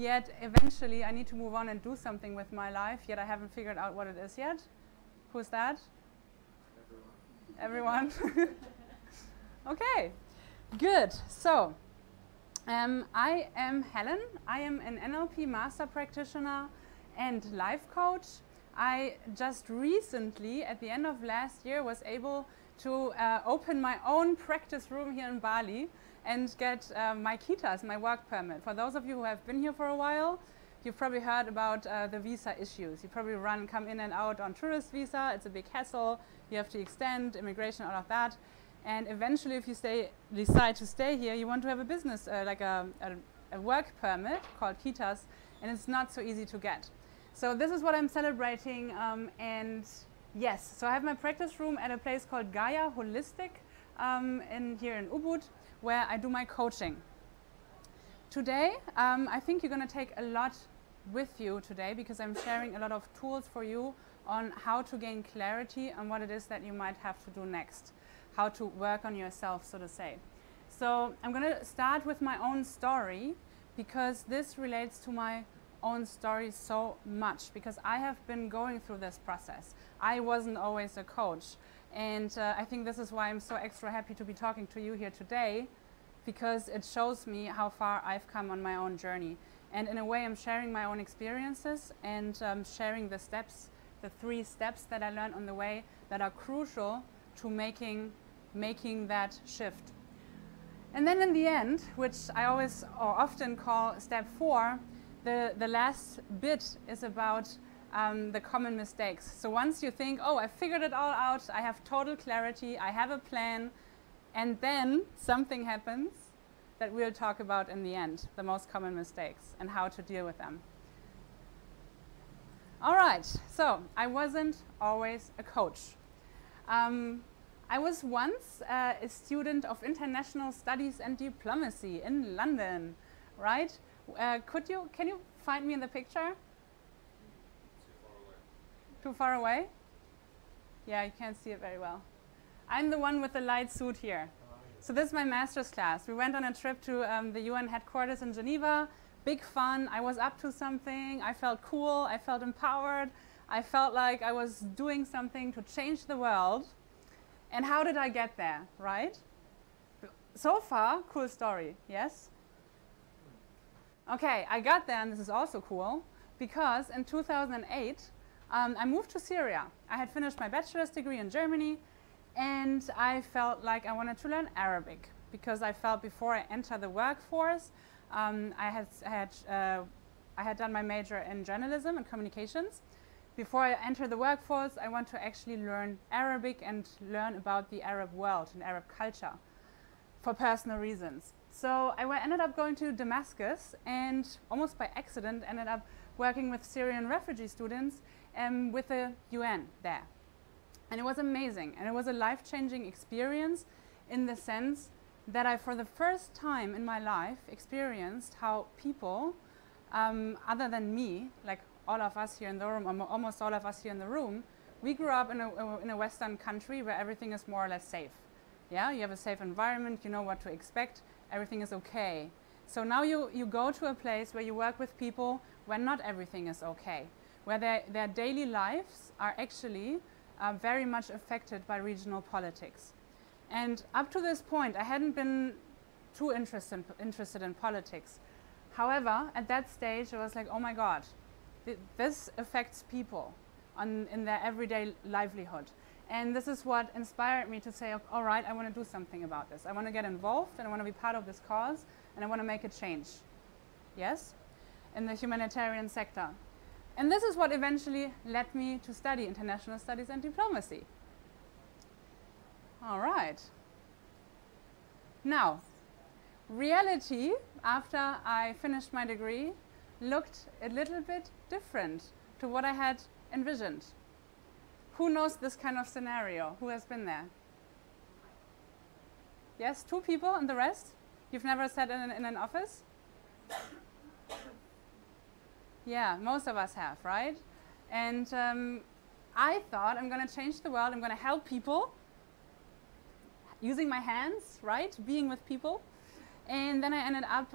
yet eventually I need to move on and do something with my life, yet I haven't figured out what it is yet. Who's that? Everyone? Okay, good. So, I am Helen. I am an NLP master practitioner and life coach. I just recently, at the end of last year, was able to open my own practice room here in Bali and get my KITAS, my work permit. For those of you who have been here for a while, you've probably heard about the visa issues. You probably come in and out on tourist visa. It's a big hassle. You have to extend immigration, all of that. And eventually, if you decide to stay here, you want to have a business, like a work permit called KITAS, and it's not so easy to get. So this is what I'm celebrating, and yes, so I have my practice room at a place called Gaia Holistic here in Ubud, where I do my coaching. Today, I think you're going to take a lot with you today, because I'm sharing a lot of tools for you on how to gain clarity on what it is that you might have to do next, how to work on yourself, so to say. So I'm going to start with my own story, because this relates to my own story so much, because I have been going through this process. I wasn't always a coach, and I think this is why I'm so extra happy to be talking to you here today, because it shows me how far I've come on my own journey. And in a way, I'm sharing my own experiences and sharing the steps, the 3 steps that I learned on the way that are crucial to making that shift. And then in the end, which I always or often call step 4, the last bit is about the common mistakes. So once you think, oh, I figured it all out, I have total clarity, I have a plan, and then something happens that we'll talk about in the end, the most common mistakes and how to deal with them. All right, so I wasn't always a coach. I was once a student of international studies and diplomacy in London, right? Can you find me in the picture? Too far away. Too far away? Yeah, you can't see it very well. I'm the one with the light suit here. So this is my master's class. We went on a trip to the UN headquarters in Geneva. Big fun. I was up to something. I felt cool. I felt empowered. I felt like I was doing something to change the world. And how did I get there, right? So far, cool story, yes? Okay, I got there, and this is also cool, because in 2008, I moved to Syria. I had finished my bachelor's degree in Germany, and I felt like I wanted to learn Arabic, because I felt before I entered the workforce, I had done my major in journalism and communications. Before I enter the workforce, I want to actually learn Arabic and learn about the Arab world and Arab culture for personal reasons. So I ended up going to Damascus, and almost by accident ended up working with Syrian refugee students with the UN there. And it was amazing, and it was a life-changing experience in the sense that I, for the first time in my life, experienced how people, other than me, like all of us here in the room, almost all of us here in the room, we grew up in a Western country where everything is more or less safe. Yeah, you have a safe environment, you know what to expect, everything is okay. So now you go to a place where you work with people where not everything is okay, where their daily lives are actually very much affected by regional politics. And up to this point, I hadn't been too interested in politics. However, at that stage, I was like, oh my God, this affects people in their everyday livelihood. And this is what inspired me to say, all right, I want to do something about this. I want to get involved, and I want to be part of this cause, and I want to make a change. Yes? In the humanitarian sector. And this is what eventually led me to study international studies and diplomacy. All right. Now, reality, after I finished my degree, looked a little bit different to what I had envisioned. Who knows this kind of scenario? Who has been there? Yes, 2 people, and the rest? You've never sat in an office? Yeah, most of us have, right? And I thought, I'm going to change the world, I'm going to help people, using my hands, right? Being with people. And then I ended up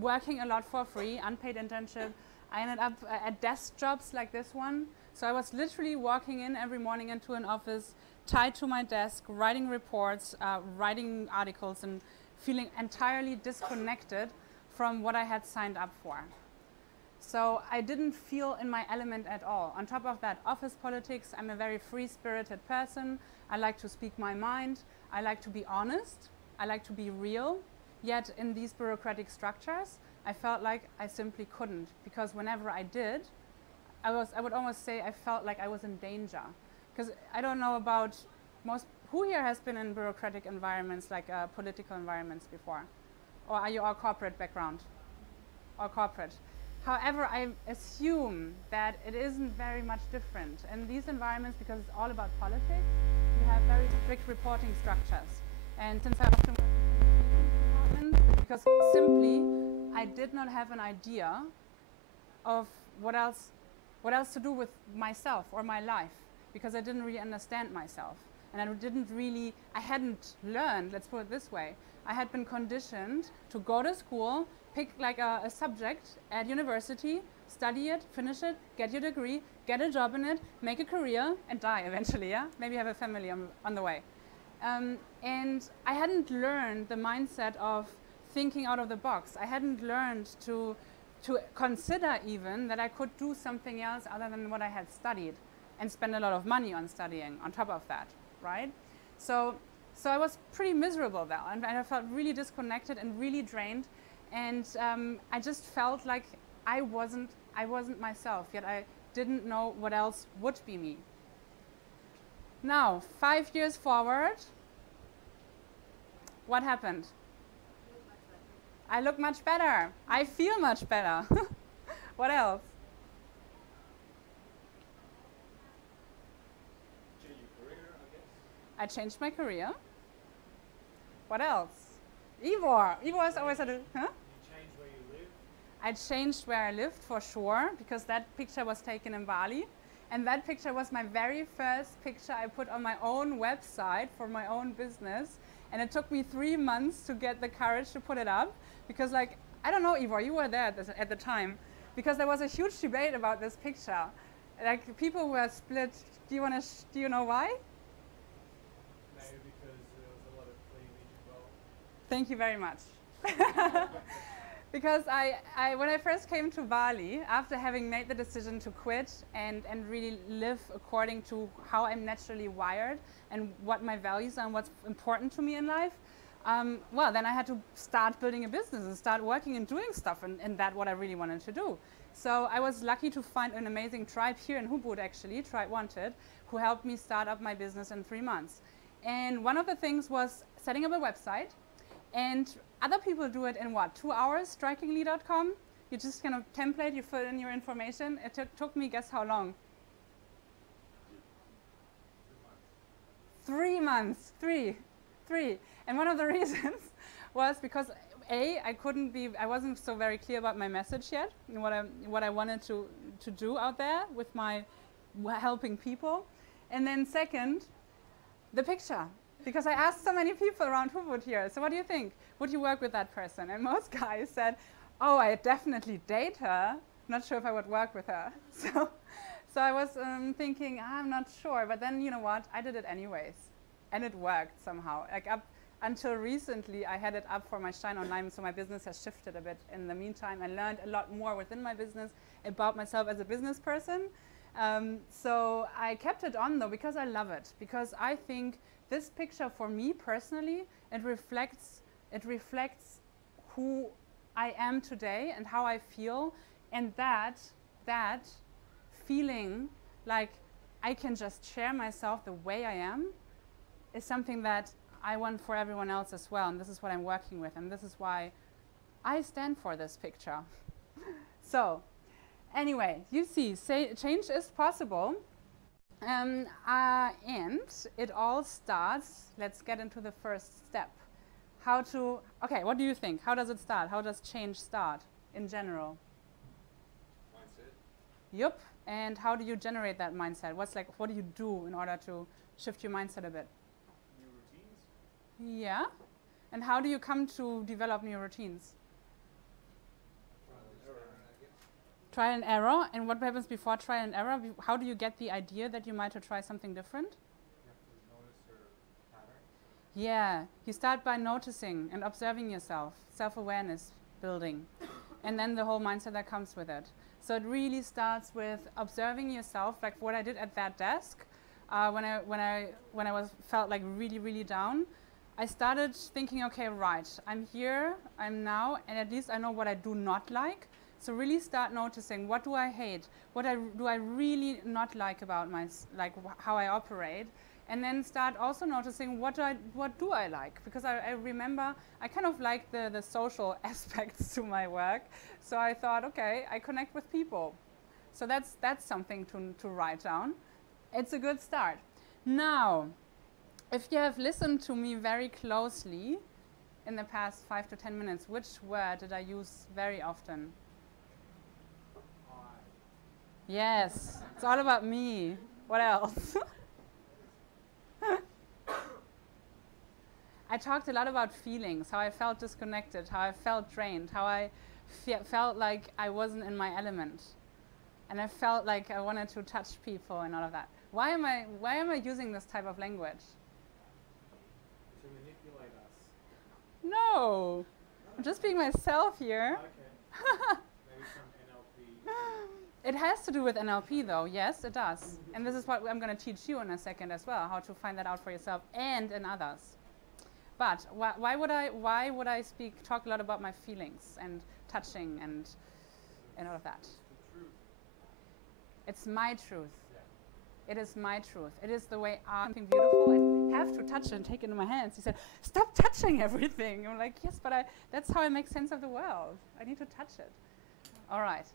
working a lot for free, unpaid internship. I ended up at desk jobs like this one. So I was literally walking in every morning into an office, tied to my desk, writing reports, writing articles, and feeling entirely disconnected from what I had signed up for. So I didn't feel in my element at all. On top of that, office politics, I'm a very free-spirited person. I like to speak my mind. I like to be honest. I like to be real. Yet in these bureaucratic structures, I felt like I simply couldn't, because whenever I did, I would almost say I felt like I was in danger. Because I don't know about who here has been in bureaucratic environments, like political environments before? Or are you all corporate background? All corporate. However, I assume that it isn't very much different. In these environments, because it's all about politics, you have very strict reporting structures. And since I often work in communications departments, because simply I did not have an idea of what else to do with myself or my life, because I didn't really understand myself. And I hadn't learned, let's put it this way, I had been conditioned to go to school, pick like a subject at university, study it, finish it, get your degree, get a job in it, make a career, and die eventually, yeah? Maybe have a family on the way. And I hadn't learned the mindset of thinking out of the box. I hadn't learned to consider even that I could do something else other than what I had studied and spend a lot of money on studying on top of that, right? So I was pretty miserable there, and I felt really disconnected and really drained, and I just felt like I wasn't myself, yet I didn't know what else would be me. Now, 5 years forward, what happened? I look much better. I feel much better. What else? Change your career, I guess. I changed my career. What else? Ivor has always had a, huh? You changed where you live. I changed where I lived for sure, because that picture was taken in Bali. And that picture was my very first picture I put on my own website for my own business. And it took me 3 months to get the courage to put it up. Because, like, I don't know, Ivor, you were there at the time. Because there was a huge debate about this picture. Like, people were split. Do you know why? Maybe because there was a lot of cleavage involved. Thank you very much. Because when I first came to Bali, after having made the decision to quit and really live according to how I'm naturally wired and what my values are and what's important to me in life, well, then I had to start building a business and start working and doing stuff and that what I really wanted to do. So I was lucky to find an amazing tribe here in Ubud, actually, Tribe Wanted, who helped me start up my business in 3 months. And one of the things was setting up a website. And other people do it in what, 2 hours, strikingly.com? You just kind of template, you fill in your information. It took me, guess how long? 3 months. 3. And one of the reasons was because I wasn't so very clear about my message yet and what I wanted to do out there with my helping people. And then second, the picture. Because I asked so many people around Ubud here, so what do you think? Would you work with that person? And most guys said, oh, I definitely date her. Not sure if I would work with her. So I was thinking, I'm not sure. But then, you know what? I did it anyways. And it worked somehow. Like up until recently, I had it up for my Shine Online, so my business has shifted a bit in the meantime. I learned a lot more within my business about myself as a business person. So I kept it on, though, because I love it. Because I think this picture, for me personally, it reflects who I am today and how I feel, and that feeling like I can just share myself the way I am is something that I want for everyone else as well, and this is what I'm working with, and this is why I stand for this picture. So, anyway, you see, change is possible. And it all starts, let's get into the first step. Okay, what do you think? How does it start? How does change start in general? Mindset. Yup, and how do you generate that mindset? What do you do in order to shift your mindset a bit? New routines. Yeah, and how do you come to develop new routines? Trial and error. And what happens before trial and error? How do you get the idea that you might try something different? You have to notice your patterns. Yeah, you start by noticing and observing yourself, self-awareness building, and then the whole mindset that comes with it. So it really starts with observing yourself, like what I did at that desk when I felt like really down. I started thinking, okay, right, I'm here, I'm now, and at least I know what I do not like. So really start noticing, what do I hate? What do I really not like about how I operate? And then start also noticing what do I like? Because I remember I kind of like the social aspects to my work. So I thought, okay, I connect with people. So that's something to write down. It's a good start. Now, if you have listened to me very closely in the past 5 to 10 minutes, which word did I use very often? Yes, it's all about me. What else? I talked a lot about feelings, how I felt disconnected, how I felt drained, how I felt like I wasn't in my element. And I felt like I wanted to touch people and all of that. Why am I using this type of language? To manipulate us. No, I'm just being myself here. Okay. Maybe some NLP. It has to do with NLP though, yes it does. And this is what I'm going to teach you in a second as well, how to find that out for yourself and in others. But why would I talk a lot about my feelings and touching and all of that? It's the truth. It's my truth. Yeah. It is my truth. It is the way something beautiful and have to touch it and take it in my hands. He said, stop touching everything. I'm like, yes, but that's how I make sense of the world. I need to touch it. All right.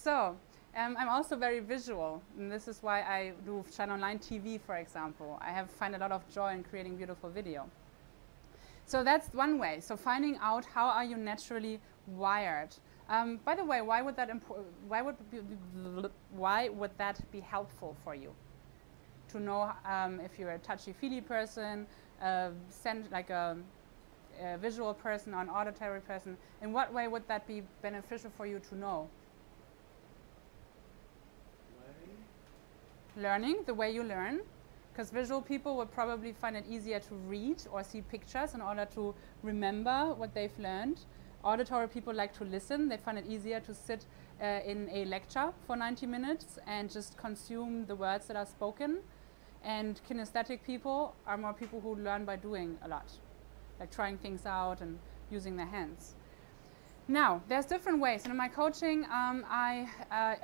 So I'm also very visual. And this is why I do Shine Online TV, for example. I find a lot of joy in creating beautiful video. So that's one way. So finding out how are you naturally wired. By the way, why would that be helpful for you? To know if you're a touchy-feely person, a visual person, or an auditory person. In what way would that be beneficial for you to know? Learning, the way you learn. Because visual people would probably find it easier to read or see pictures in order to remember what they've learned. Auditory people like to listen. They find it easier to sit in a lecture for 90 minutes and just consume the words that are spoken. And kinesthetic people are more people who learn by doing a lot, like trying things out and using their hands. Now, there's different ways. And in my coaching, I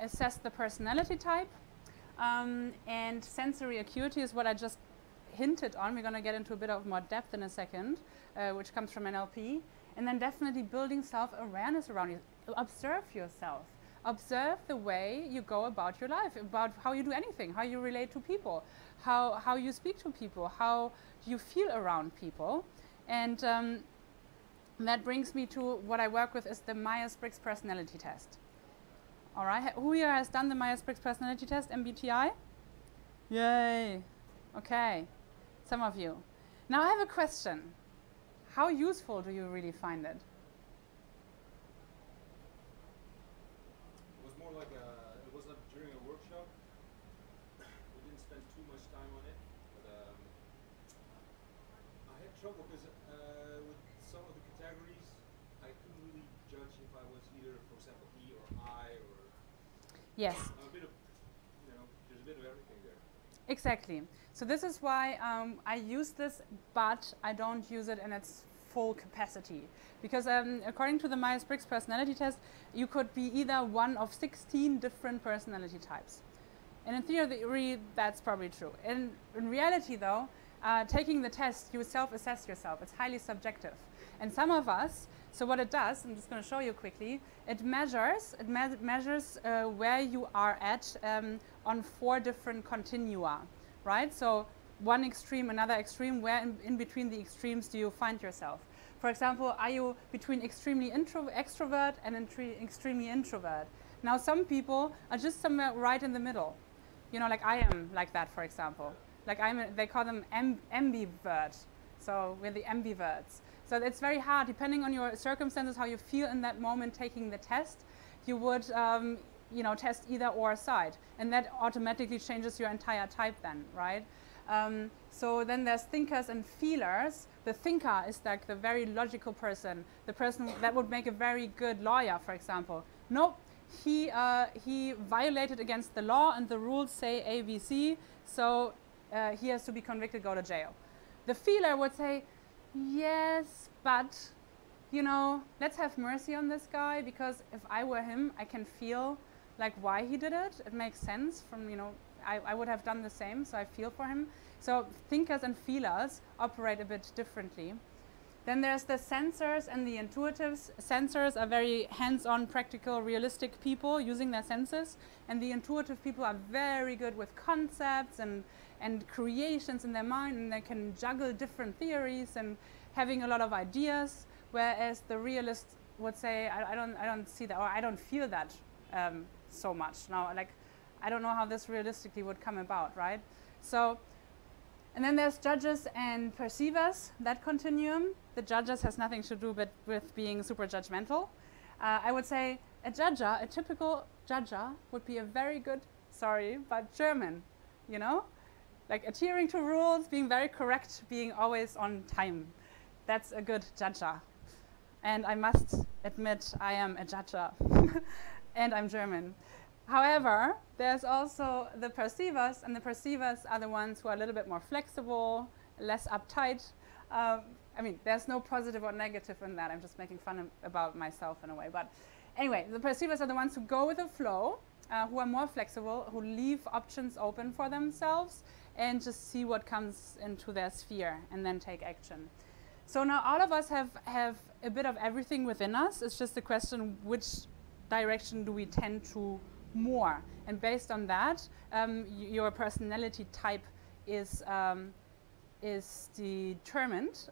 assess the personality type. And sensory acuity is what I just hinted on. We're going to get into a bit of more depth in a second, which comes from NLP. And then definitely building self-awareness around you. Observe yourself. Observe the way you go about your life, about how you do anything, how you relate to people, how you speak to people, how you feel around people. And that brings me to what I work with is the Myers-Briggs personality test. All right, who here has done the Myers-Briggs personality test, MBTI? Yay, okay, some of you. Now I have a question. How useful do you really find it? It was more like it was during a workshop. We didn't spend too much time on it, but I had trouble because with some of the categories, I couldn't really judge if I was either, for example, E or I or... Yes. A bit of, there's a bit of everything there. Exactly. So this is why I use this, but I don't use it in its full capacity. Because according to the Myers-Briggs personality test, you could be either one of 16 different personality types. And in theory, that's probably true. In reality, though, taking the test, you self-assess yourself. It's highly subjective. And some of us, so what it does, I'm just going to show you quickly, it measures where you are at on 4 different continua, right? So one extreme, another extreme, where in between the extremes do you find yourself? For example, are you between extremely extrovert and extremely introvert? Now some people are just somewhere right in the middle. Like I am like that, for example. Like they call them ambivert. So we're the ambiverts. So it's very hard, depending on your circumstances, how you feel in that moment taking the test. You would you know, test either or side, and that automatically changes your entire type then, right? So then there's thinkers and feelers. The thinker is like the very logical person, the person that would make a very good lawyer, for example. Nope, he violated against the law and the rules say A, B, C, so he has to be convicted, go to jail. The feeler would say, yes, but, you know, let's have mercy on this guy, because if I were him, I can feel like why he did it. It makes sense from, you know, I would have done the same, so I feel for him. So thinkers and feelers operate a bit differently. Then there's the sensors and the intuitives. Sensors are very hands-on, practical, realistic people using their senses, and the intuitive people are very good with concepts and creations in their mind, and they can juggle different theories and having a lot of ideas, whereas the realist would say, I don't see that, or I don't feel that so much. Now, like, I don't know how this realistically would come about, right? So, and then there's judges and perceivers, that continuum. The judges has nothing to do with being super judgmental. I would say a typical judger would be a very good, sorry, but German, you know? Like adhering to rules, being very correct, being always on time. That's a good judger. And I must admit, I am a judger, and I'm German. However, there's also the perceivers, and the perceivers are the ones who are a little bit more flexible, less uptight. I mean, there's no positive or negative in that. I'm just making fun about myself in a way. But anyway, the perceivers are the ones who go with the flow, who are more flexible, who leave options open for themselves, and just see what comes into their sphere and then take action. So now all of us have a bit of everything within us. It's just a question, which direction do we tend to more? And based on that, your personality type is determined.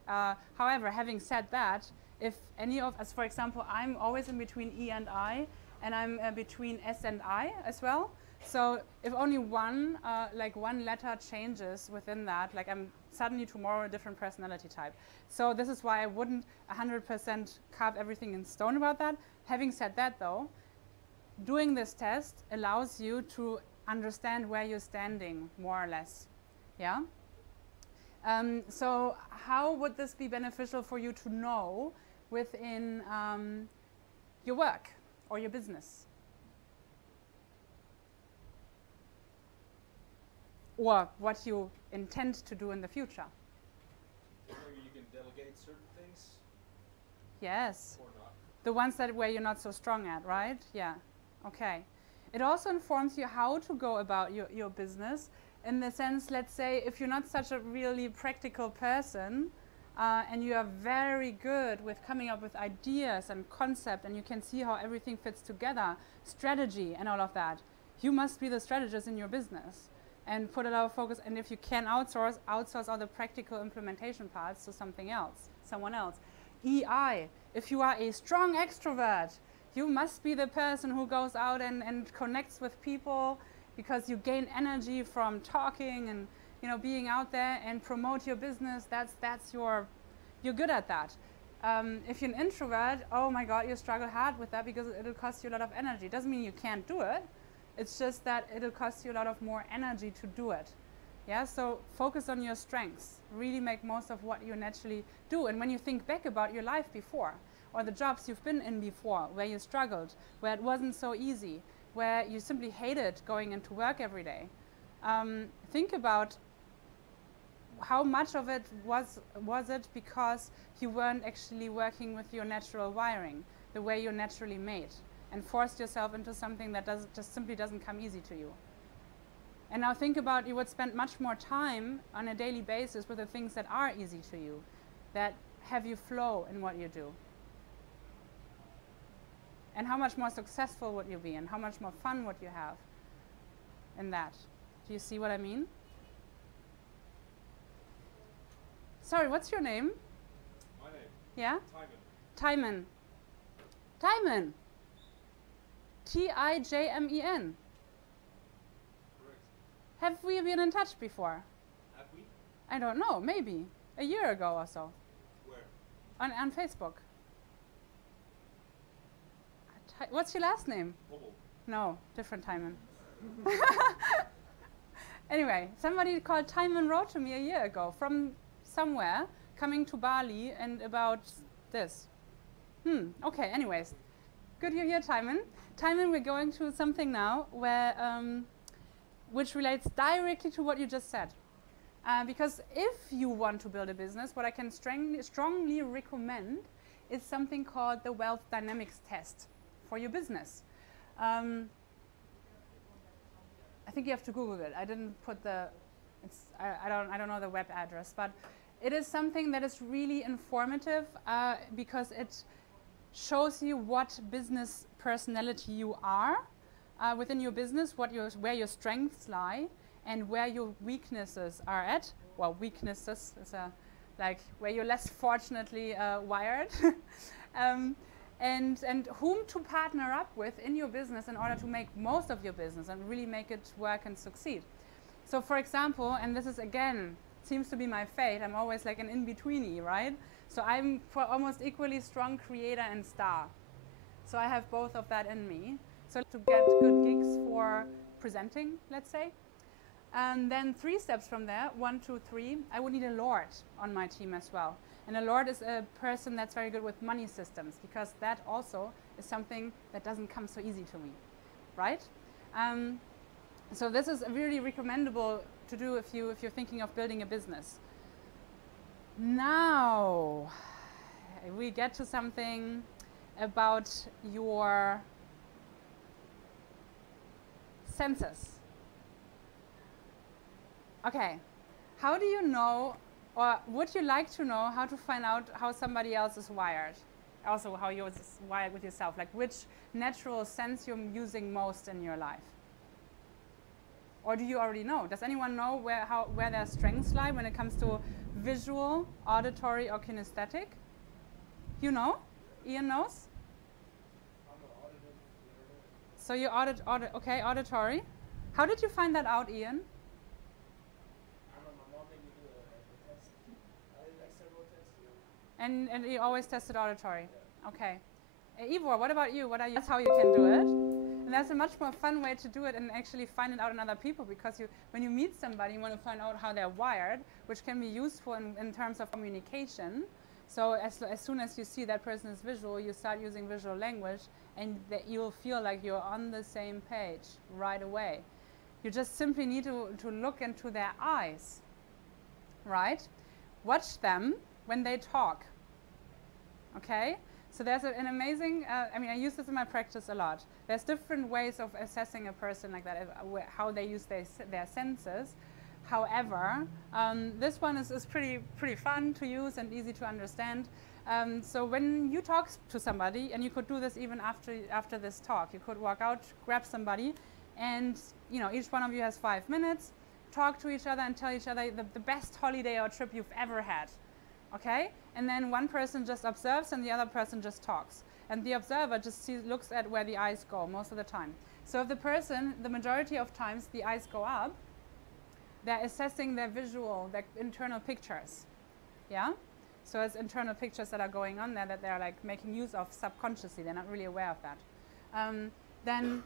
However, having said that, if any of us, for example, I'm always in between E and I, and I'm between S and I as well. So if only one letter changes within that, like I'm suddenly tomorrow a different personality type. So this is why I wouldn't 100% carve everything in stone about that. Having said that though, doing this test allows you to understand where you're standing, more or less. Yeah? So how would this be beneficial for you to know within your work or your business? Or what you intend to do in the future? Maybe you can delegate certain things? Yes. Or not? The ones that where you're not so strong at, right? Yeah. Okay. It also informs you how to go about your business, in the sense, let's say, if you're not such a really practical person, and you are very good with coming up with ideas and concept, and you can see how everything fits together, strategy and all of that, you must be the strategist in your business and put a lot of focus. And if you can outsource all the practical implementation parts to someone else. EI, if you are a strong extrovert, you must be the person who goes out and connects with people, because you gain energy from talking and, you know, being out there and promote your business. You're good at that. If you're an introvert, oh my God, you struggle hard with that because it'll cost you a lot of energy. It doesn't mean you can't do it. It's just that it'll cost you a lot of more energy to do it. Yeah, so focus on your strengths. Really make most of what you naturally do. And when you think back about your life before, or the jobs you've been in before, where you struggled, where it wasn't so easy, where you simply hated going into work every day, think about how much of it was it because you weren't actually working with your natural wiring, the way you're naturally made, and forced yourself into something that just simply doesn't come easy to you. And now think about, you would spend much more time on a daily basis with the things that are easy to you, that have you flow in what you do. And how much more successful would you be, and how much more fun would you have in that? Do you see what I mean? Sorry, what's your name? My name? Yeah? Timon. Timon. T-I-J-M-E-N. Correct. Have we been in touch before? Have we? I don't know, maybe. A year ago or so. Where? On Facebook. What's your last name? Hobble. No, different Timon. Anyway, somebody called Timon wrote to me a year ago from somewhere, coming to Bali, and about this. Okay, anyways. Good you're here, Timon. Timon, we're going to something now where, which relates directly to what you just said. Because if you want to build a business, what I can strongly recommend is something called the Wealth Dynamics Test for your business. I think you have to Google it. I didn't put the, I don't know the web address, but it is something that is really informative because it shows you what business personality you are within your business, where your strengths lie, and where your weaknesses are at. Well, weaknesses is like where you're less fortunately wired. And whom to partner up with in your business in order to make most of your business and really make it work and succeed. So for example, and this is again, seems to be my fate, I'm always like an in-betweenie, right? So I'm for almost equally strong creator and star. So I have both of that in me. So to get good gigs for presenting, let's say. And then 3 steps from there, 1, 2, 3, I would need a lord on my team as well. And a lord is a person that's very good with money systems, because that also is something that doesn't come so easy to me, right? So this is really recommendable to do if you're thinking of building a business. Now we get to something about your senses. Okay, how do you know, or would you like to know how to find out how somebody else is wired? Also how you're wired with yourself, like which natural sense you're using most in your life? Or do you already know? Does anyone know where their strengths lie when it comes to visual, auditory, or kinesthetic? You know? Ian knows? So you okay, auditory. How did you find that out, Ian? And you always tested auditory. Yeah. Okay. Ivor, what about you? That's how you can do it. And that's a much more fun way to do it and actually find it out in other people, because when you meet somebody, you want to find out how they're wired, which can be useful in terms of communication. So as soon as you see that person is visual, you start using visual language, and that you'll feel like you're on the same page right away. You just simply need to look into their eyes, right? Watch them when they talk, okay? So there's an amazing, I use this in my practice a lot. There's different ways of assessing a person like that, how they use their senses. However, this one is pretty fun to use and easy to understand. So when you talk to somebody, and you could do this even after this talk, you could walk out, grab somebody, and each one of you has 5 minutes, talk to each other and tell each other the best holiday or trip you've ever had. Okay? And then one person just observes and the other person just talks. And the observer just looks at where the eyes go most of the time. So if the person, the majority of times the eyes go up, they're assessing their visual, their internal pictures. Yeah? So it's internal pictures that are going on there that they're like making use of subconsciously. They're not really aware of that. Then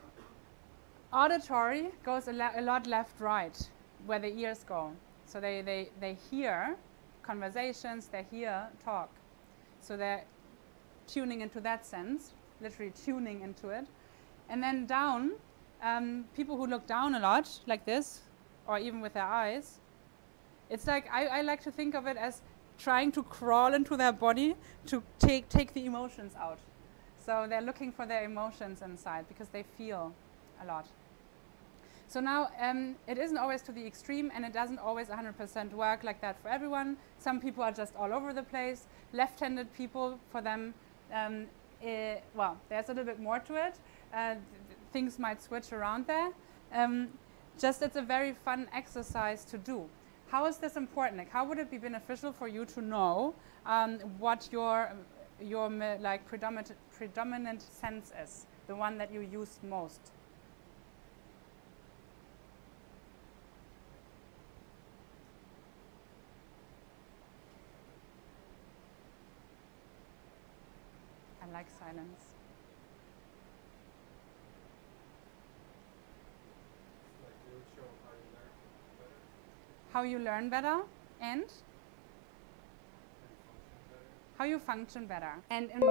auditory goes a lot left-right, where the ears go. So they hear conversations, they hear talk. So they're tuning into that sense, literally tuning into it. And then down, people who look down a lot, like this, or even with their eyes, it's like, I like to think of it as trying to crawl into their body to take the emotions out. So they're looking for their emotions inside because they feel a lot. So now, it isn't always to the extreme, and it doesn't always 100% work like that for everyone. Some people are just all over the place. Left-handed people, for them, well, there's a little bit more to it. Things might switch around there. Just it's a very fun exercise to do. How is this important? Like, how would it be beneficial for you to know what your like predominant sense is, the one that you use most? I like silence. how you learn better, and how you function better. And in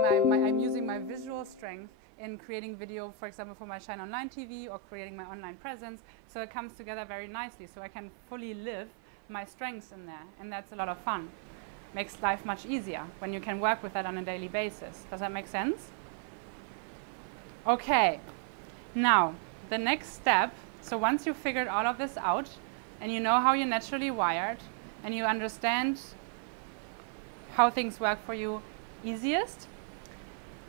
I'm using my visual strength in creating video, for example, for my Shine Online TV or creating my online presence. So it comes together very nicely. So I can fully live my strengths in there. And that's a lot of fun. Makes life much easier when you can work with that on a daily basis. Does that make sense? Okay. Now, the next step. So once you've figured all of this out and you know how you're naturally wired and you understand how things work for you easiest,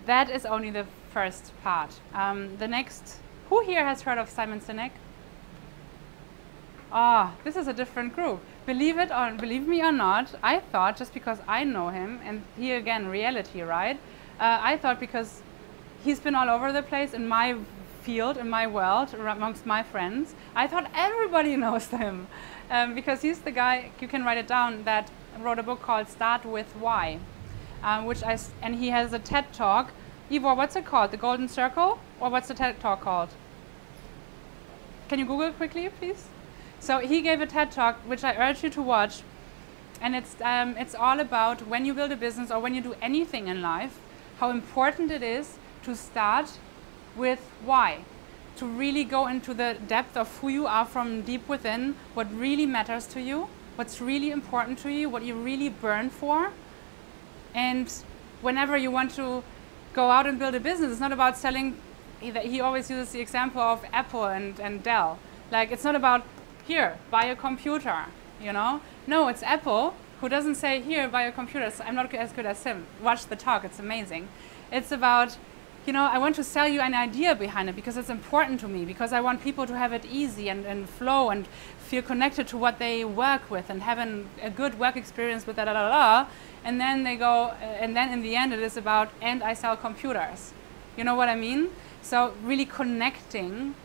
that is only the first part. The next, who here has heard of Simon Sinek? Ah, this is a different group. Believe me or not, I thought just because I know him, and here again, reality, right? I thought because he's been all over the place in my field, in my world, amongst my friends, I thought everybody knows him. Because he's the guy, you can write it down, that wrote a book called Start With Why, and he has a TED Talk. Ivor, what's it called? The Golden Circle? Or what's the TED Talk called? Can you Google it quickly, please? So he gave a TED Talk, which I urge you to watch. And it's all about when you build a business or when you do anything in life, how important it is to start with why. To really go into the depth of who you are from deep within, what really matters to you, what's really important to you, what you really burn for. And whenever you want to go out and build a business, it's not about selling. He always uses the example of Apple and Dell. Like, it's not about, here, buy a computer, you know? No, it's Apple who doesn't say, here, buy a computer. I'm not as good as him. Watch the talk, it's amazing. It's about, you know, I want to sell you an idea behind it because it's important to me, because I want people to have it easy and flow and feel connected to what they work with and having a good work experience with da-da-da-da. And then they go, and then in the end it is about, and I sell computers. You know what I mean? So really connecting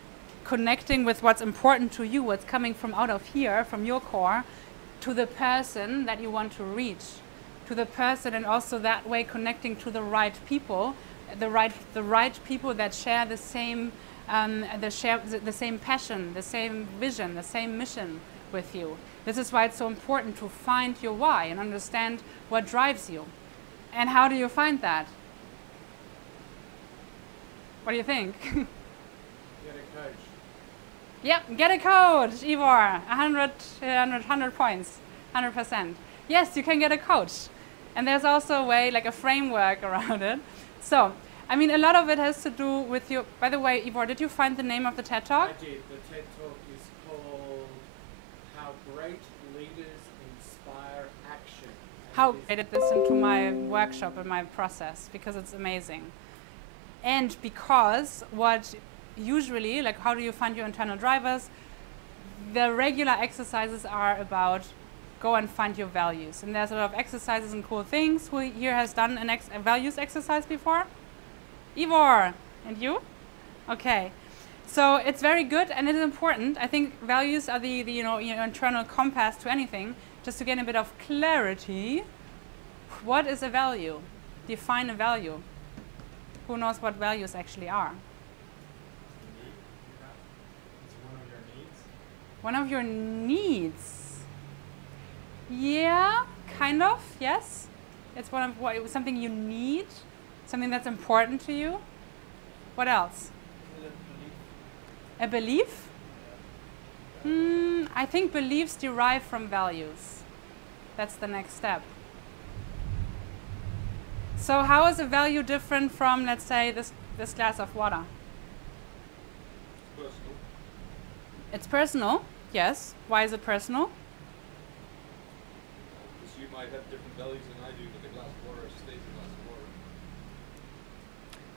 with what's important to you, what's coming from out of here, from your core, to the person that you want to reach, to the person, and also that way connecting to the right people, the right people that share the same the same passion, the same vision, the same mission with you. This is why it's so important to find your why and understand what drives you. And how do you find that? What do you think? Get a coach. Yep, get a coach, Ivor. 100 points, 100%. Yes, you can get a coach. And there's also a way, like a framework around it. So, I mean, a lot of it has to do with you. By the way, Ivor, did you find the name of the TED Talk? I did. The TED Talk is called How Great Leaders Inspire Action. How I did this into my workshop and my process, because it's amazing. And because what usually, like how do you find your internal drivers? The regular exercises are about go and find your values. And there's a lot of exercises and cool things. Who here has done a values exercise before? Ivor, and you? Okay. So it's very good and it is important. I think values are the your internal compass to anything. Just to get a bit of clarity, what is a value? Define a value. Who knows what values actually are? It's One of your needs. Yeah, kind of, yes. It's something you need, something that's important to you. What else? A belief? I think beliefs derive from values. That's the next step. So how is a value different from, let's say, this glass of water? Personal. It's personal, yes. Why is it personal? Because you might have different values than I do, but the glass of water stays a glass of water.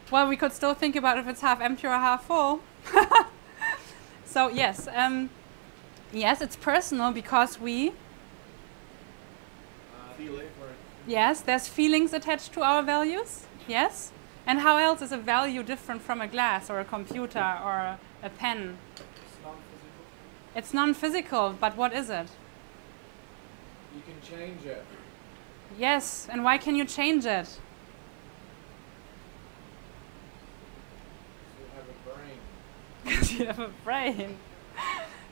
Well, we could still think about if it's half empty or half full. So yes, yes, it's personal because we. feel it. Yes, there's feelings attached to our values. Yes, and how else is a value different from a glass or a computer or a pen? It's non-physical. It's non-physical, but what is it? You can change it. Yes, and why can you change it? You have a brain. Because you have a brain.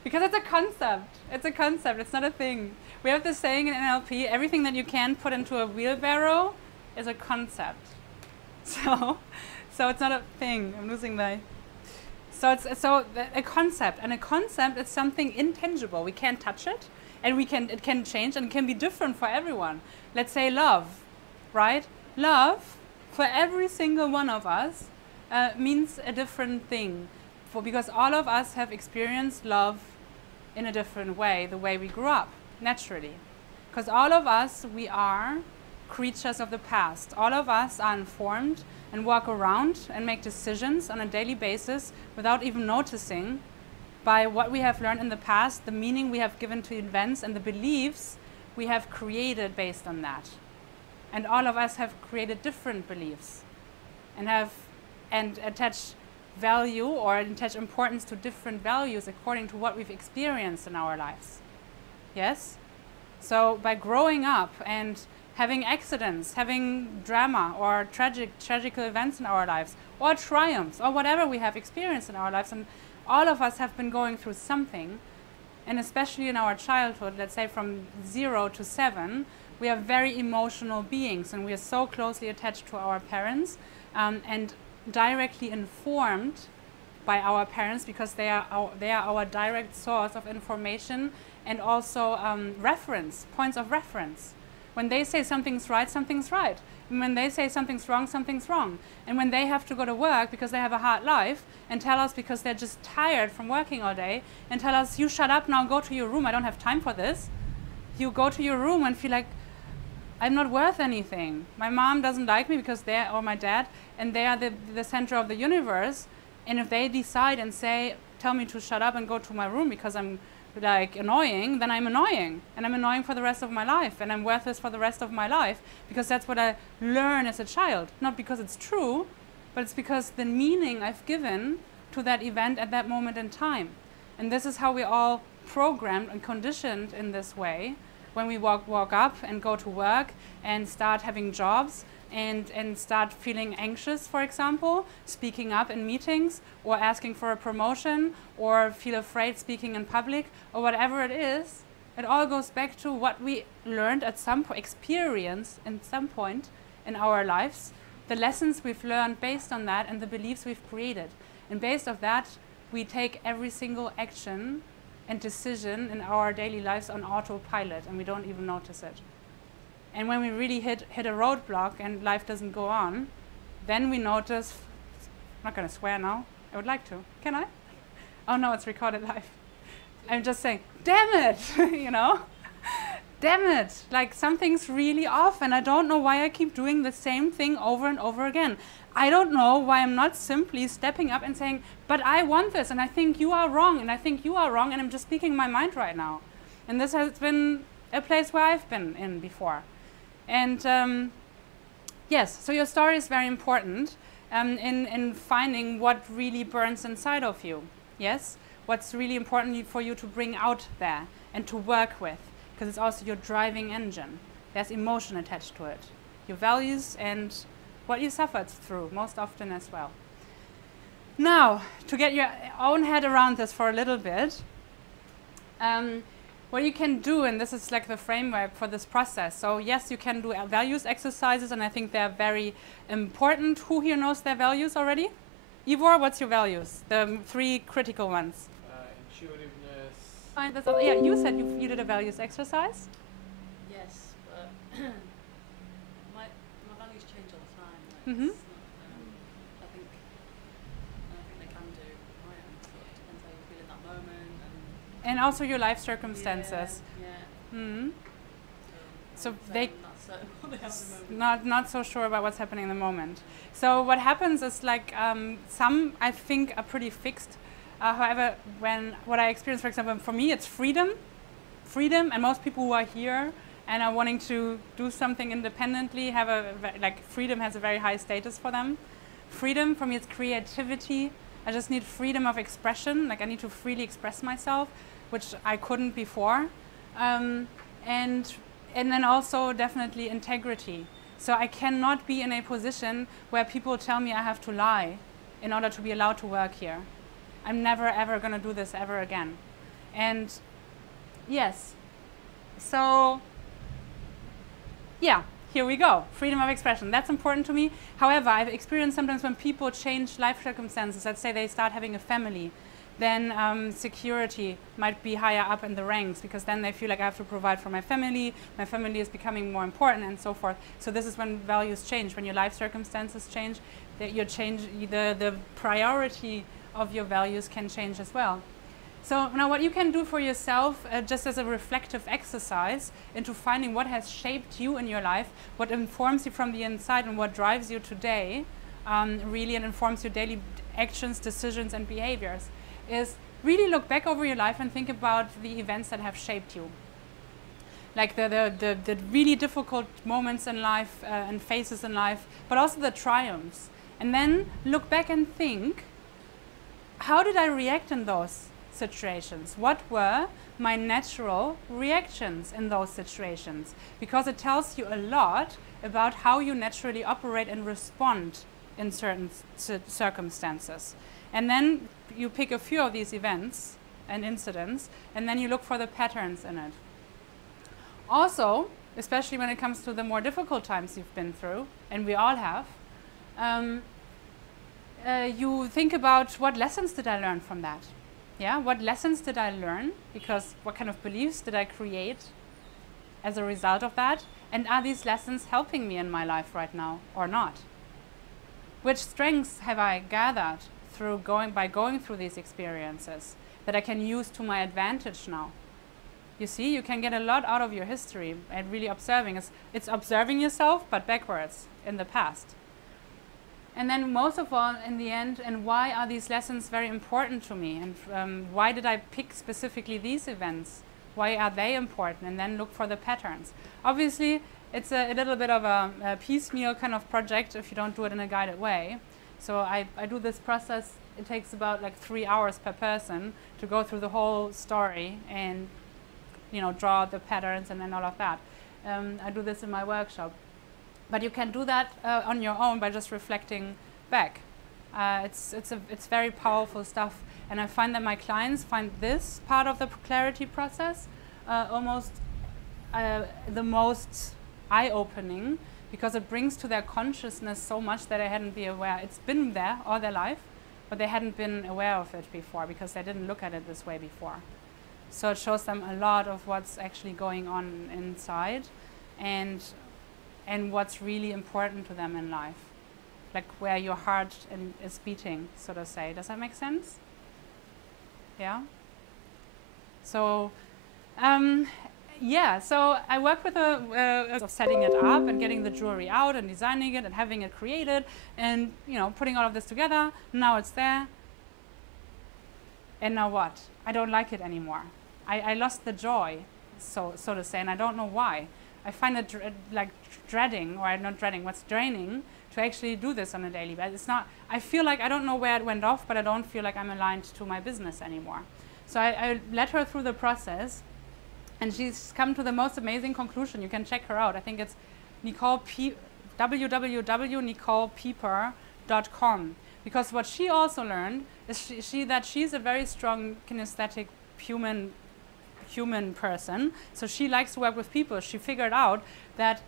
Because it's a concept. It's a concept. It's not a thing. We have this saying in NLP, everything that you can put into a wheelbarrow is a concept. So it's not a thing. I'm losing my... So it's a concept. And a concept is something intangible. We can't touch it. And it can change and it can be different for everyone. Let's say love, right? Love, for every single one of us, means a different thing. Because all of us have experienced love in a different way, the way we grew up, naturally. Because all of us, we are creatures of the past. All of us are informed and walk around and make decisions on a daily basis without even noticing by what we have learned in the past, the meaning we have given to events, and the beliefs we have created based on that. And all of us have created different beliefs and attached value or attach importance to different values according to what we've experienced in our lives. Yes? So by growing up and having accidents, having drama or tragical events in our lives, or triumphs, or whatever we have experienced in our lives, and all of us have been going through something, and especially in our childhood, let's say from 0 to 7, we are very emotional beings, and we are so closely attached to our parents and directly informed by our parents, because they are our direct source of information and also points of reference. When they say something's right, something's right. And when they say something's wrong, something's wrong. And when they have to go to work because they have a hard life and tell us because they're just tired from working all day and tell us, you shut up now, go to your room, I don't have time for this. You go to your room and feel like, I'm not worth anything. My mom doesn't like me because or my dad, and they are the center of the universe. And if they decide and say, tell me to shut up and go to my room because I'm like annoying, then I'm annoying. And I'm annoying for the rest of my life. And I'm worthless for the rest of my life because that's what I learn as a child. Not because it's true, but it's because the meaning I've given to that event at that moment in time. And this is how we're all programmed and conditioned in this way. When we walk up and go to work and start having jobs and start feeling anxious, for example, speaking up in meetings or asking for a promotion or feel afraid speaking in public or whatever it is, it all goes back to what we learned at some experience at some point in our lives, the lessons we've learned based on that and the beliefs we've created. And based on that, we take every single action and decision in our daily lives on autopilot, and we don't even notice it. And when we really hit a roadblock and life doesn't go on, then we notice, I'm not going to swear now, I would like to. Can I? Oh no, it's recorded live. I'm just saying, damn it, you know? Damn it, like something's really off and I don't know why I keep doing the same thing over and over again. I don't know why I'm not simply stepping up and saying, but I want this and I think you are wrong and I think you are wrong and I'm just speaking my mind right now. And this has been a place where I've been in before. And yes, so your story is very important in finding what really burns inside of you. Yes, what's really important for you to bring out there and to work with, because it's also your driving engine. There's emotion attached to it. Your values and what you suffered through most often as well. Now, to get your own head around this for a little bit, what you can do, and this is like the framework for this process. So yes, you can do values exercises, and I think they're very important. Who here knows their values already? Ivor, what's your values? The 3 critical ones. Intuitiveness. Fine, that's all. Yeah, you said you did a values exercise. Yes, but my values change all the time. Like Mm-hmm. it's not, I think they can do. Right, and sort of depends how you feel in that moment. And also your life circumstances. Yeah. Mm-hmm. So I'm they not certain what they have at the moment. not so sure about what's happening in the moment. So what happens is like some I think are pretty fixed. However, what I experience, for example, for me, it's freedom, and most people who are here and are wanting to do something independently freedom has a very high status for them. Freedom for me is creativity. I just need freedom of expression. Like I need to freely express myself, which I couldn't before, and then also definitely integrity. So I cannot be in a position where people tell me I have to lie in order to be allowed to work here. I'm never ever going to do this ever again. And yes, so yeah, here we go. Freedom of expression. That's important to me. However, I've experienced sometimes when people change life circumstances, let's say they start having a family, then security might be higher up in the ranks, because then they feel like I have to provide for my family is becoming more important, and so forth. So this is when values change, when your life circumstances change, that the priority of your values can change as well. So now what you can do for yourself, just as a reflective exercise into finding what has shaped you in your life, what informs you from the inside and what drives you today, really, and informs your daily actions, decisions and behaviors, is really look back over your life and think about the events that have shaped you. Like the really difficult moments in life and phases in life, but also the triumphs. And then look back and think, how did I react in those situations? What were my natural reactions in those situations? Because it tells you a lot about how you naturally operate and respond in certain circumstances. And then you pick a few of these events and incidents, and then you look for the patterns in it. Also, especially when it comes to the more difficult times you've been through, and we all have, you think about, what lessons did I learn from that? Yeah, what lessons did I learn? Because what kind of beliefs did I create as a result of that? And are these lessons helping me in my life right now or not? Which strengths have I gathered by going through these experiences that I can use to my advantage now? You see, you can get a lot out of your history and really observing. It's observing yourself, but backwards in the past. And then most of all, in the end, and why are these lessons very important to me? And why did I pick specifically these events? Why are they important? And then look for the patterns. Obviously, it's a little bit of a piecemeal kind of project if you don't do it in a guided way. So I do this process. It takes about like 3 hours per person to go through the whole story and, you know, draw the patterns and then all of that. I do this in my workshop. But you can do that on your own by just reflecting back. It's very powerful stuff, and I find that my clients find this part of the clarity process almost the most eye-opening, because it brings to their consciousness so much that they hadn't been aware. It's been there all their life, but they hadn't been aware of it before because they didn't look at it this way before. So it shows them a lot of what's actually going on inside, and what's really important to them in life, like where your heart is beating, so to say. Does that make sense? Yeah? So, yeah, so I work with of setting it up and getting the jewelry out and designing it and having it created and, you know, putting all of this together. Now it's there. And now what? I don't like it anymore. I lost the joy, so to say, and I don't know why. I find it like dreading, or not dreading, what's draining to actually do this on a daily basis. It's not, I feel like I don't know where it went off, but I don't feel like I'm aligned to my business anymore. So I led her through the process, and she's come to the most amazing conclusion. You can check her out. I think it's www.nicolepieper.com, because what she also learned is that she's a very strong kinesthetic human person, so she likes to work with people. She figured out that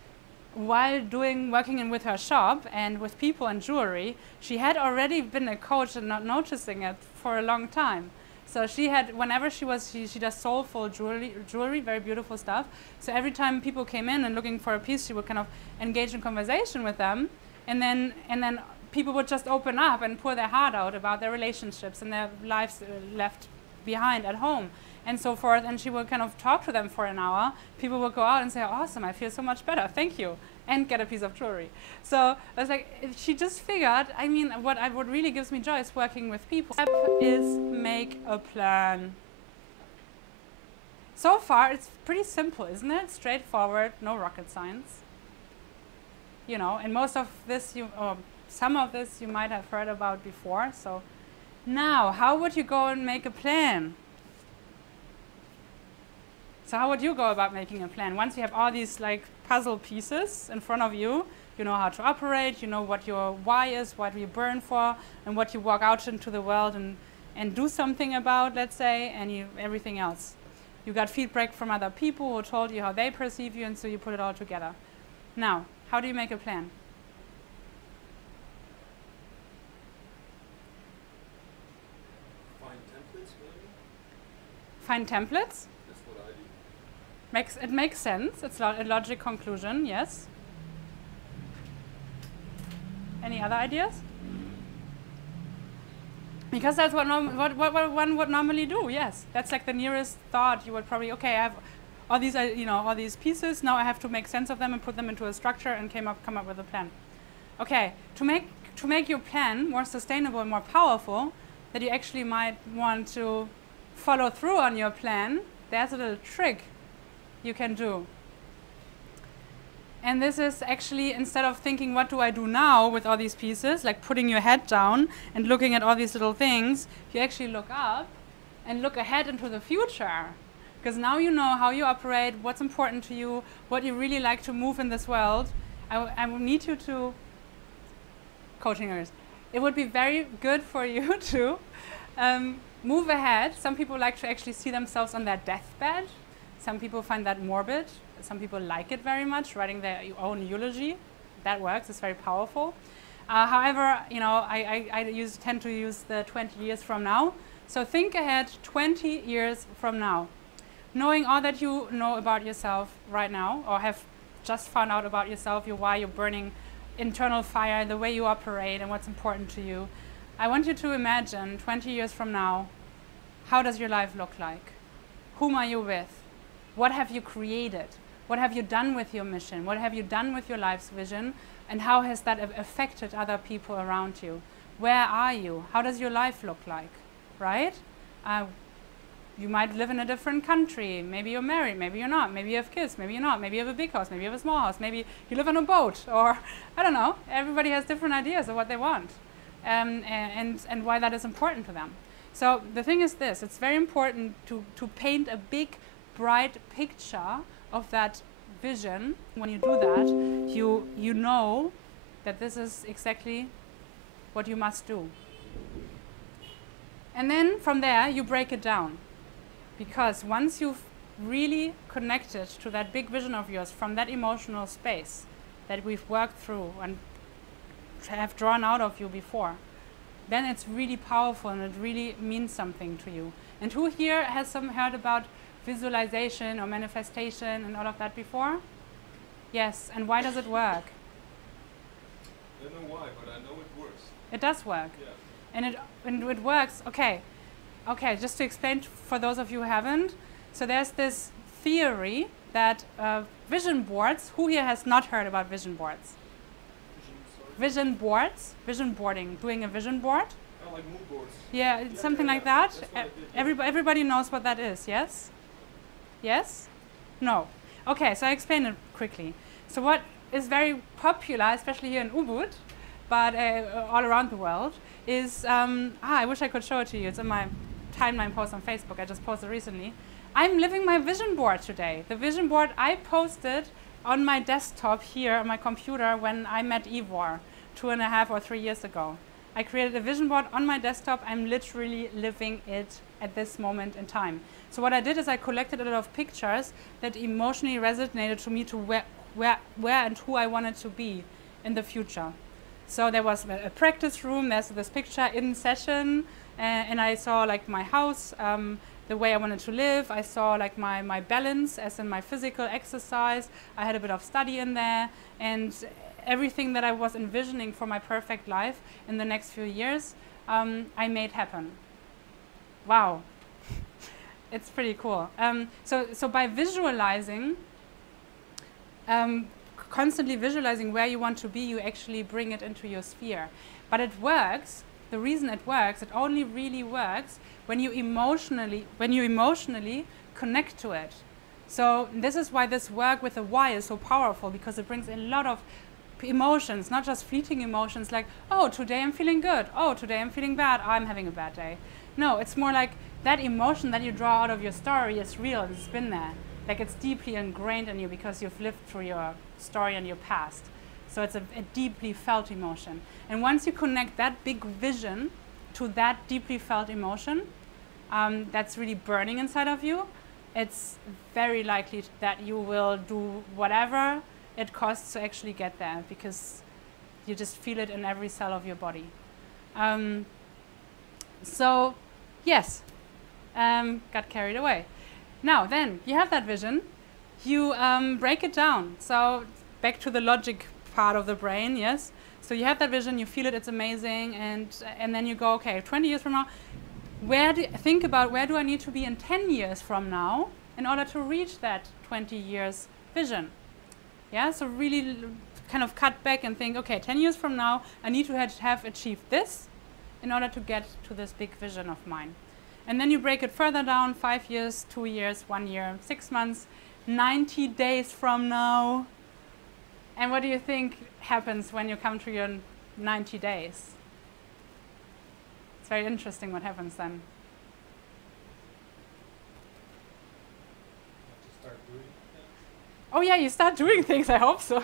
while working with her shop and with people and jewelry, she had already been a coach and not noticing it for a long time. So she had, whenever she does soulful jewelry, very beautiful stuff. So every time people came in and looking for a piece, she would kind of engage in conversation with them, and then people would just open up and pour their heart out about their relationships and their lives left behind at home, and so forth, and she would kind of talk to them for an hour. People would go out and say, awesome, I feel so much better, thank you, and get a piece of jewelry. So I was like, she just figured, I mean, what really gives me joy is working with people. Step is make a plan. So far, it's pretty simple, isn't it? Straightforward, no rocket science. You know, and most of this, some of this you might have heard about before. So now, how would you go and make a plan? So how would you go about making a plan? Once you have all these like puzzle pieces in front of you, you know how to operate, you know what your why is, what you burn for, and what you walk out into the world and do something about, let's say, and everything else. You got feedback from other people who told you how they perceive you, and so you put it all together. Now, how do you make a plan? Find templates, maybe? Find templates? That's what I do. It makes sense. It's a logic conclusion, yes. Any other ideas? Because that's what one would normally do, yes. That's like the nearest thought. You would probably, okay, I have all these, all these pieces. Now I have to make sense of them and put them into a structure and come up with a plan. Okay, to make your plan more sustainable and more powerful, that you actually might want to follow through on your plan, there's a little trick you can do. And this is actually, instead of thinking, what do I do now with all these pieces, like putting your head down and looking at all these little things, you actually look up and look ahead into the future. Because now you know how you operate, what's important to you, what you really like to move in this world. I will need you to, coachingers, it would be very good for you to move ahead. Some people like to actually see themselves on their deathbed. Some people find that morbid. Some people like it very much, writing their own eulogy. That works, it's very powerful. However, I tend to use the 20 years from now. So think ahead 20 years from now. Knowing all that you know about yourself right now, or have just found out about yourself, why you're burning internal fire, the way you operate and what's important to you. I want you to imagine 20 years from now, how does your life look like? Whom are you with? What have you created? What have you done with your mission? What have you done with your life's vision? And how has that affected other people around you? Where are you? How does your life look like, right? You might live in a different country. Maybe you're married, maybe you're not. Maybe you have kids, maybe you're not. Maybe you have a big house, maybe you have a small house. Maybe you live on a boat, or I don't know. Everybody has different ideas of what they want and why that is important to them. So the thing is this, it's very important to paint a big, bright picture of that vision. When you do that, you know that this is exactly what you must do. And then from there, you break it down. Because once you've really connected to that big vision of yours from that emotional space that we've worked through and have drawn out of you before, then it's really powerful and it really means something to you. And who here has heard about visualization or manifestation and all of that before? Yes, and why does it work? I don't know why, but I know it works. It does work. Yeah. And it works, okay, just to explain for those of you who haven't, so there's this theory that vision boards, who here has not heard about vision boards? Vision boards, vision boarding, doing a vision board. Oh, like mood boards. Yeah, something like that. That's what I did. Everybody knows what that is, yes? Yes? No. Okay, so I explain it quickly. So what is very popular, especially here in Ubud, but all around the world, is, I wish I could show it to you. It's in my timeline post on Facebook. I just posted recently. I'm living my vision board today. The vision board I posted on my desktop here on my computer when I met Ivor 2.5 or 3 years ago. I created a vision board on my desktop. I'm literally living it at this moment in time. So what I did is I collected a lot of pictures that emotionally resonated to me to where and who I wanted to be in the future. So there was a practice room, there's this picture in session, and I saw like my house, the way I wanted to live. I saw like my balance as in my physical exercise. I had a bit of study in there, and everything that I was envisioning for my perfect life in the next few years, I made happen. Wow. It's pretty cool. So by visualizing, constantly visualizing where you want to be, you actually bring it into your sphere. But it works. The reason it works, it only really works when you emotionally connect to it. So this is why this work with the why is so powerful, because it brings in a lot of emotions, not just fleeting emotions like, oh, today I'm feeling good. Oh, today I'm feeling bad. I'm having a bad day. No, it's more like that emotion that you draw out of your story is real. It's been there. Like it's deeply ingrained in you because you've lived through your story and your past. So it's a deeply felt emotion. And once you connect that big vision to that deeply felt emotion that's really burning inside of you, it's very likely that you will do whatever it costs to actually get there, because you just feel it in every cell of your body. So, yes, got carried away. Now, then, you have that vision. You break it down. So, back to the logic part of the brain, yes? So you have that vision, you feel it, it's amazing, and then you go, okay, 20 years from now, think about where do I need to be in 10 years from now in order to reach that 20 years vision? Yeah, so really kind of cut back and think, okay, 10 years from now, I need to have achieved this in order to get to this big vision of mine. And then you break it further down, 5 years, 2 years, 1 year, 6 months, 90 days from now. And what do you think happens when you come to your 90 days? It's very interesting what happens then. Start doing things. Oh yeah, you start doing things, I hope so.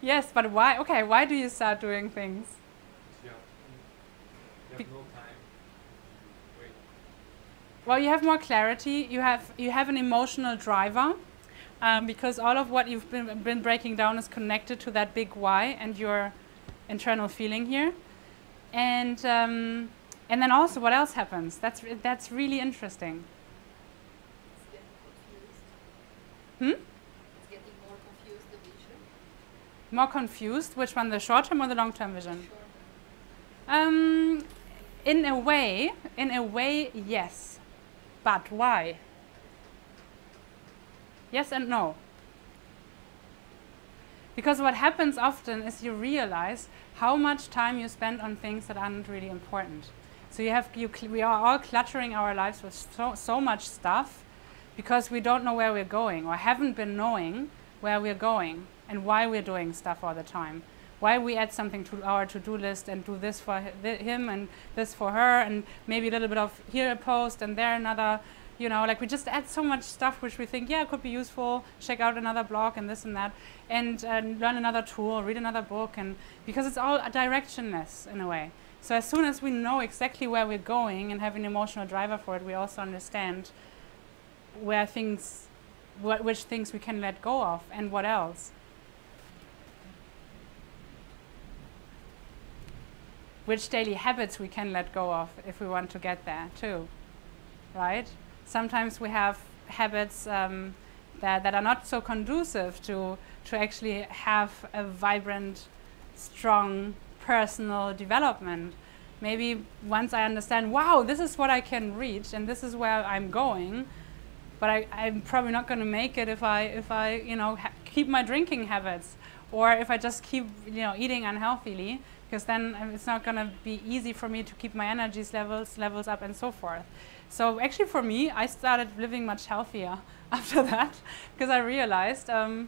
Yes, but why? Okay, why do you start doing things? Yeah. You have no time. Wait. Well, you have more clarity, you have an emotional driver, because all of what you've been breaking down is connected to that big why and your internal feeling here. And then also, what else happens? That's really interesting. It's getting confused. Hmm? It's getting more confused, the vision. More confused? Which one, the short-term or the long-term vision? Short. In a way, yes. But why? Yes and no. Because what happens often is you realize how much time you spend on things that aren't really important. So we are all cluttering our lives with so much stuff because we don't know where we're going, or haven't been knowing where we're going and why we're doing stuff all the time. Why we add something to our to-do list and do this for him and this for her, and maybe a little bit of here a post and there another. You know, like we just add so much stuff which we think, yeah, it could be useful, check out another blog and this and that, and learn another tool, read another book, and because it's all directionless in a way. So as soon as we know exactly where we're going and have an emotional driver for it, we also understand where which things we can let go of and what else. Which daily habits we can let go of if we want to get there too, right? Sometimes we have habits that are not so conducive to actually have a vibrant, strong personal development. Maybe once I understand, wow, this is what I can reach and this is where I'm going, but I'm probably not going to make it if I keep my drinking habits, or if I just keep eating unhealthily, because then it's not going to be easy for me to keep my energy levels up and so forth. So actually for me, I started living much healthier after that, because I realized, I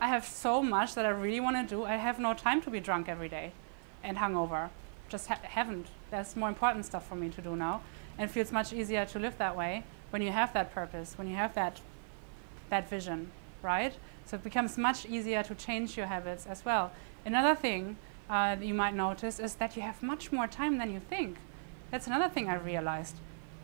have so much that I really want to do. I have no time to be drunk every day and hungover. Just haven't. There's more important stuff for me to do now. And it feels much easier to live that way when you have that purpose, when you have that vision, right? So it becomes much easier to change your habits as well. Another thing that you might notice is that you have much more time than you think. That's another thing I realized.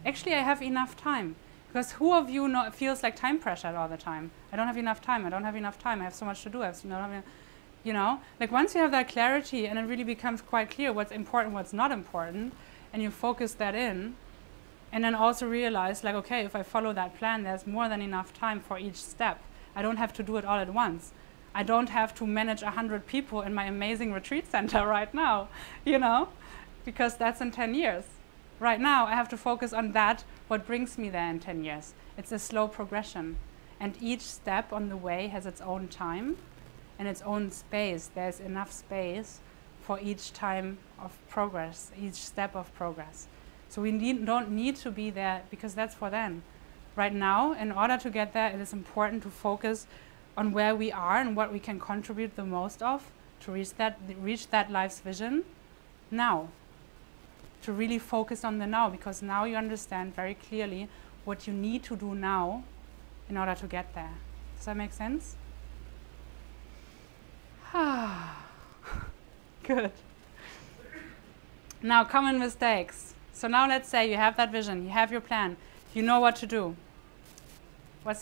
Actually, I have enough time. Because who of you feels like time pressured all the time? I don't have enough time. I don't have enough time. I have so much to do. Like once you have that clarity and it really becomes quite clear what's important, what's not important, and you focus that in, and then also realize, like, okay, if I follow that plan, there's more than enough time for each step. I don't have to do it all at once. I don't have to manage 100 people in my amazing retreat center right now, because that's in 10 years. Right now, I have to focus on what brings me there in 10 years. It's a slow progression. And each step on the way has its own time and its own space. There's enough space for each time of progress, each step of progress. So we don't need to be there because that's for then. Right now, in order to get there, it is important to focus on where we are and what we can contribute the most of to reach that life's vision now. To really focus on the now, because now you understand very clearly what you need to do now in order to get there. Does that make sense? Good. Now, common mistakes. So now let's say you have that vision, you have your plan, you know what to do. What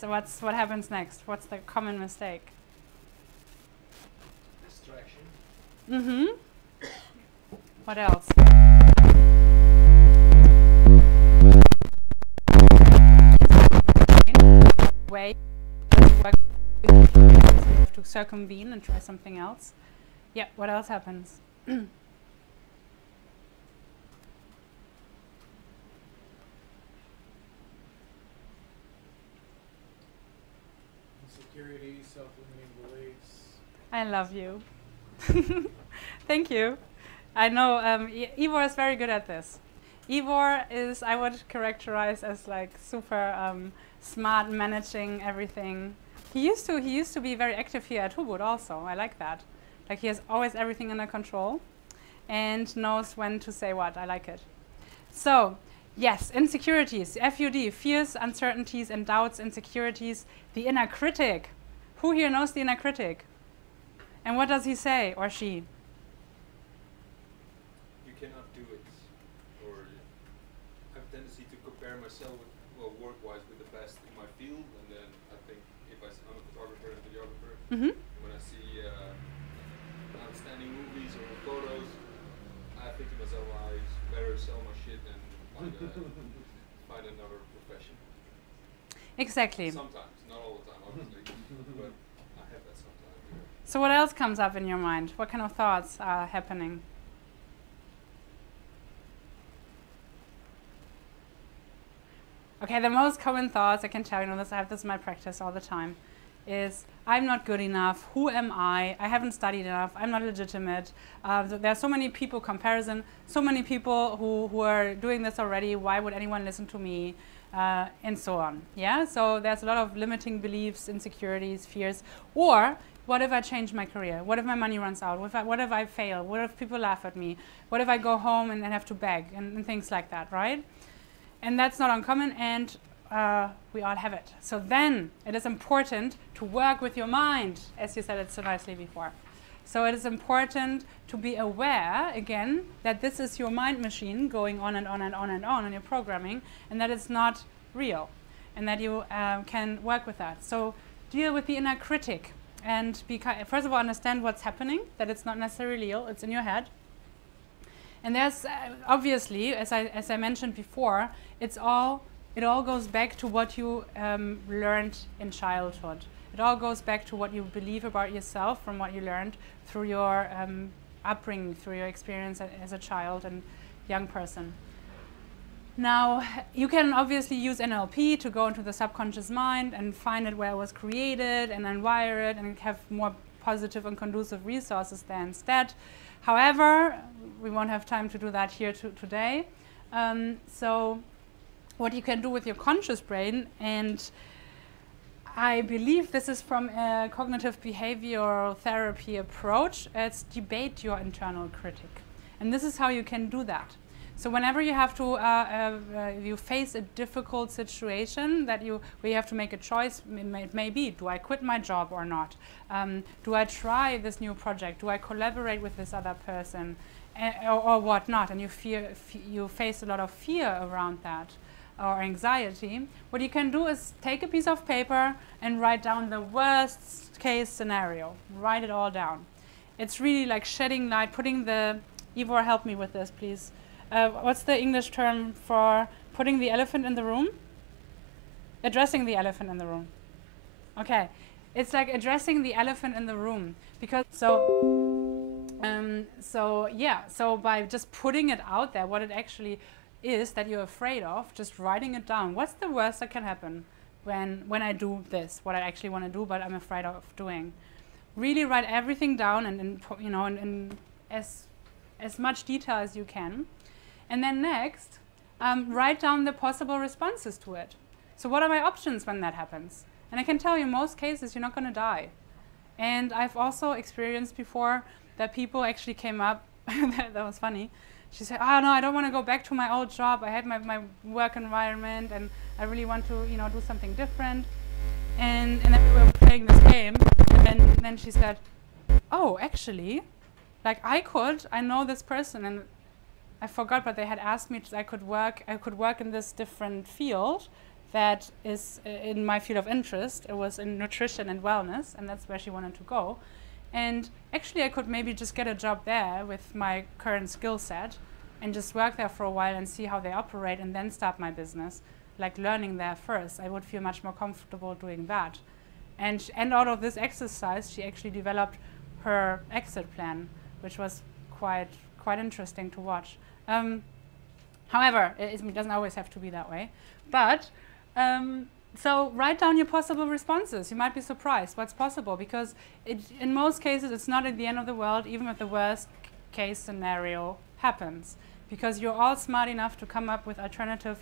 happens next? What's the common mistake? Distraction. Mm-hmm. What else? Way you have to circumvene and try something else. Yeah, what else happens? Insecurity, self-limiting beliefs. I love you. Thank you. I know Ivor is very good at this. Ivor is, I would characterize as like super smart, managing everything. He used to be very active here at Ubud also. I like that. Like he has always everything under control and knows when to say what. I like it. So yes, insecurities, FUD, fears, uncertainties and doubts, insecurities, the inner critic. Who here knows the inner critic? And what does he say or she? You cannot do it. Or I have a tendency to compare myself with, well, work-wise with the best in my field, and then I think if I'm a photographer and videographer, Mm-hmm. when I see outstanding movies or photos, I think to myself, I better sell my shit and find another profession. Exactly. Sometimes, not all the time, obviously, but I have that sometimes. Yeah. So what else comes up in your mind? What kind of thoughts are happening? Okay, the most common thoughts, I can tell you this, I have this in my practice all the time, is I'm not good enough, who am I haven't studied enough, I'm not legitimate, there are so many people, comparison, so many people who are doing this already, why would anyone listen to me, and so on. Yeah, so there's a lot of limiting beliefs, insecurities, fears, or what if I change my career? What if my money runs out? What if I fail? What if people laugh at me? What if I go home and then have to beg and things like that, right? And that's not uncommon, and we all have it. So then it is important to work with your mind, as you said it so nicely before. So it is important to be aware, again, that this is your mind machine going on and on and on and on in your programming, and that it's not real, and that you can work with that. So deal with the inner critic, and first of all, understand what's happening, that it's not necessarily real, it's in your head. And there's obviously, as I mentioned before, it all goes back to what you learned in childhood. It all goes back to what you believe about yourself from what you learned through your upbringing, through your experience as a child and young person. Now, you can obviously use NLP to go into the subconscious mind and find it where it was created and then wire it and have more positive and conducive resources there instead. However, we won't have time to do that here today. So what you can do with your conscious brain, and I believe this is from a cognitive behavioral therapy approach, it's debate your internal critic. And this is how you can do that. So whenever you have to, you face a difficult situation where you have to make a choice, it may be, do I quit my job or not? Do I try this new project? Do I collaborate with this other person? Or whatnot? And you face a lot of fear around that, or anxiety. What you can do is take a piece of paper and write down the worst case scenario. Write it all down. It's really like shedding light, putting the, Ivor, help me with this, please. What's the English term for putting the elephant in the room? Addressing the elephant in the room. Okay, it's like addressing the elephant in the room, because so by just putting it out there, what it actually is that you're afraid of, just writing it down. What's the worst that can happen when I do this? What I actually want to do, but I'm afraid of doing. Really write everything down and you know, in as much detail as you can. And then next, write down the possible responses to it. So what are my options when that happens? And I can tell you, in most cases, you're not going to die. And I've also experienced before that people actually came up, that was funny. She said, oh no, I don't want to go back to my old job. I had my work environment and I really want to, you know, do something different. And then we were playing this game, and then she said, oh, actually, like I know this person, and I forgot, but they had asked me I could work in this different field that is in my field of interest. It was in nutrition and wellness, and that's where she wanted to go. And actually I could maybe just get a job there with my current skill set and just work there for a while and see how they operate and then start my business, like learning there first. I would feel much more comfortable doing that. And out of this exercise, she actually developed her exit plan, which was quite interesting to watch. However, it doesn't always have to be that way. But so write down your possible responses. You might be surprised what's possible, because in most cases it's not at the end of the world, even if the worst case scenario happens, because you're all smart enough to come up with alternative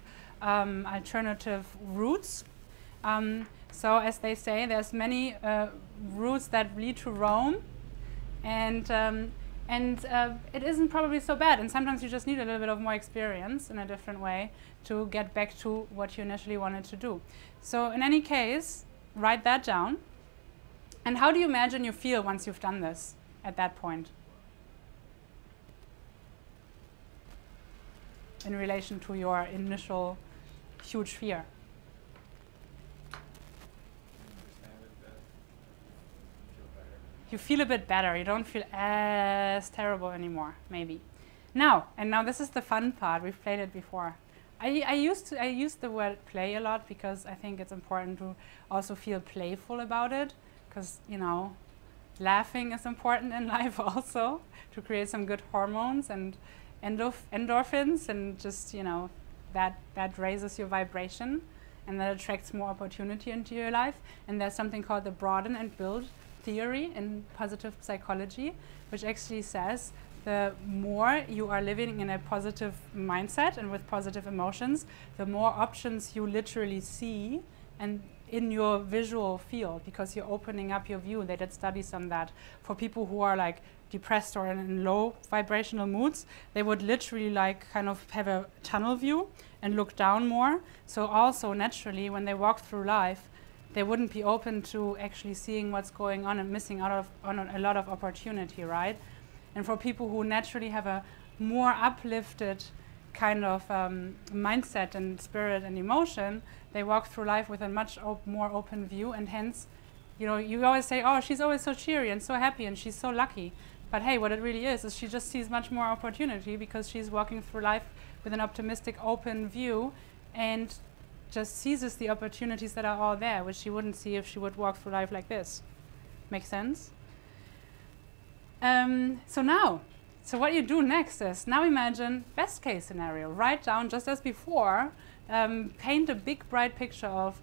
routes. So as they say, there's many routes that lead to Rome, and it isn't probably so bad. And sometimes you just need a little bit of more experience in a different way to get back to what you initially wanted to do. So in any case, write that down. And how do you imagine you feel once you've done this at that point in relation to your initial huge fear? You feel a bit better. You don't feel as terrible anymore, maybe. Now this is the fun part. We've played it before. I use the word play a lot because I think it's important to also feel playful about it, because, you know, laughing is important in life also, to create some good hormones and endorphins, and just, you know, that raises your vibration and that attracts more opportunity into your life. And there's something called the broaden and build theory in positive psychology, which actually says the more you are living in a positive mindset and with positive emotions, the more options you literally see and in your visual field, because you're opening up your view. They did studies on that. For people who are like depressed or in low vibrational moods, they would literally like kind of have a tunnel view and look down more. So also naturally when they walk through life, they wouldn't be open to actually seeing what's going on and missing out on a lot of opportunity, right? And for people who naturally have a more uplifted kind of mindset and spirit and emotion, they walk through life with a much more open view, and hence, you know, you always say, oh, she's always so cheery and so happy and she's so lucky. But hey, what it really is she just sees much more opportunity because she's walking through life with an optimistic, open view, and just seizes the opportunities that are all there, which she wouldn't see if she would walk through life like this. Make sense? So what you do next is, now imagine best case scenario. Write down, just as before, paint a big bright picture of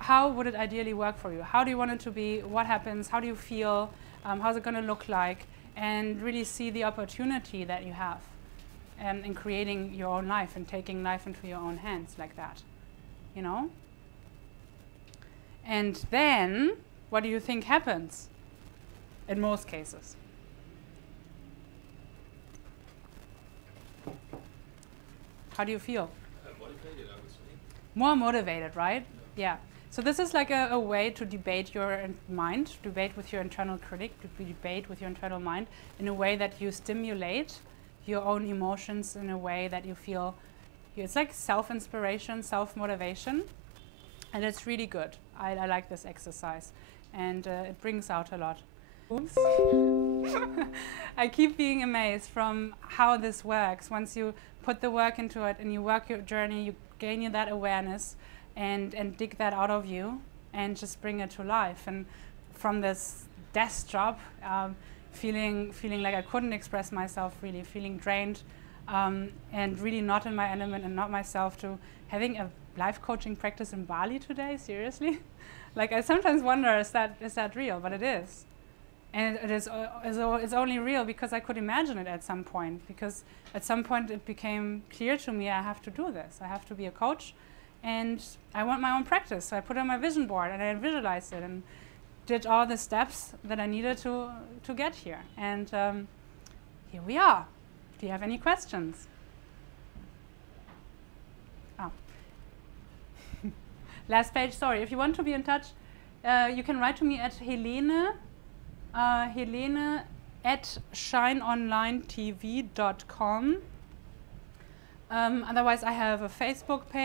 how would it ideally work for you. How do you want it to be? What happens? How do you feel? How's it going to look like? And really see the opportunity that you have in creating your own life and taking life into your own hands like that. You know? And then, what do you think happens in most cases? How do you feel? Motivated, I would say. More motivated, right? Yeah. So this is like a way to debate your mind, debate with your internal critic, to debate with your internal mind in a way that you stimulate your own emotions in a way that you feel. It's like self-inspiration, self-motivation, and it's really good. I like this exercise, and it brings out a lot. Oops. I keep being amazed from how this works. Once you put the work into it and you work your journey, you gain that awareness and dig that out of you and just bring it to life. And from this desk job, feeling like I couldn't express myself really, feeling drained, and really not in my element and not myself, to having a life coaching practice in Bali today, seriously? Like, I sometimes wonder, is that real? But it is. And it's only real because I could imagine it at some point, because at some point it became clear to me I have to do this. I have to be a coach, and I want my own practice. So I put it on my vision board and I visualized it and did all the steps that I needed to get here. And here we are. Do you have any questions? Oh. Last page, sorry. If you want to be in touch, you can write to me at Helene at shineonlinetv.com. Otherwise, I have a Facebook page.